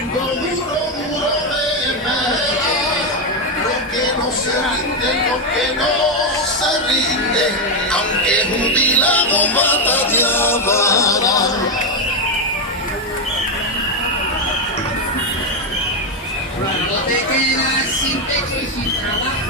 duro, duro de verdad. Lo que no se rinde, lo que no se rinde, aunque jubilado mata de amar. Cuando te quedas sin techo y sin trabajo,